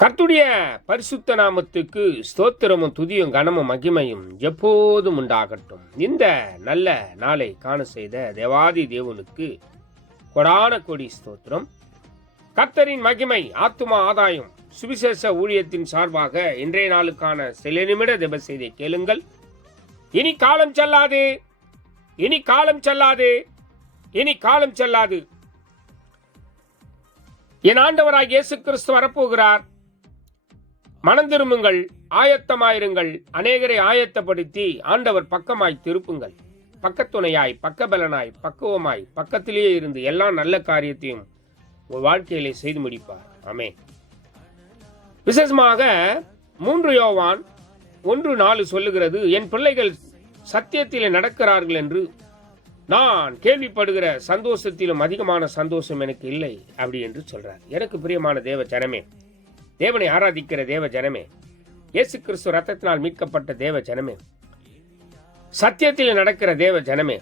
கர்த்தருடைய பரிசுத்த நாமத்துக்கு ஸ்தோத்திரமும் துதியும் கனமும் மகிமையும் எப்போதும் உண்டாகட்டும். இந்த நல்ல நாளை காண செய்த தேவாதி தேவனுக்கு கொடான கொடி ஸ்தோத்திரம். கர்த்தரின் மகிமை ஆத்துமா ஆதாயம் சுவிசேஷ ஊழியத்தின் சார்பாக இன்றைய நாளுக்கான சில நிமிட ஜெப செய்தியை கேளுங்கள். இனி காலம் செல்லாது, இனி காலம் செல்லாது, இனி காலம் செல்லாது. என் ஆண்டவராய் இயேசு கிறிஸ்து வரப்போகிறார். மனம் திரும்புங்கள், ஆயத்தமாயிருங்கள், அநேகரை ஆயத்தப்படுத்தி ஆண்டவர் பக்கமாய் திருப்புங்கள். பக்கத்துணையாய், பக்கபலனாய், பக்குவமாய், பக்கத்திலேயே இருந்து எல்லா நல்ல காரியத்தையும் உங்கள் வாழ்க்கையிலே செய்து முடிப்பார். ஆமென். விசேஷமாக 3 யோவான் 1:4 சொல்லுகிறது, என் பிள்ளைகள் சத்தியத்திலே நடக்கிறார்கள் என்று நான் கேள்விப்படுகிற சந்தோஷத்திலும் அதிகமான சந்தோஷம் எனக்கு இல்லை அப்படி என்று சொல்றார். எனக்கு பிரியமான தேவ ஜனமே, தேவனை ஆராதிக்கிற தேவ ஜனமே, இயேசு கிறிஸ்து ரத்தத்தினால் மீட்கப்பட்ட தேவ ஜனமே, சத்தியத்தில் நடக்கிற தேவ ஜனமே,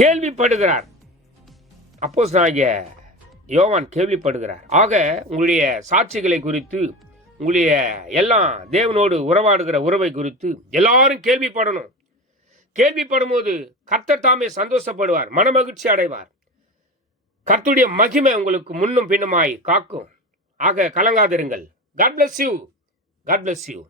கேள்விப்படுகிறார். அப்போஸ்தலனாகிய யோவான் கேள்விப்படுகிறார். ஆக உங்களுடைய சாட்சிகளை குறித்து, உங்களுடைய எல்லாம் தேவனோடு உறவாடுகிற உறவை குறித்து எல்லாரும் கேள்விப்படணும். கேள்விப்படும் போது கர்த்தர் தாமே சந்தோஷப்படுவார், மனமகிழ்ச்சி அடைவார். கர்த்தருடைய மகிமை உங்களுக்கு முன்னும் பின்னுமாய் காக்கும். ஆக கலங்காதிருங்கள். God bless you. God bless you.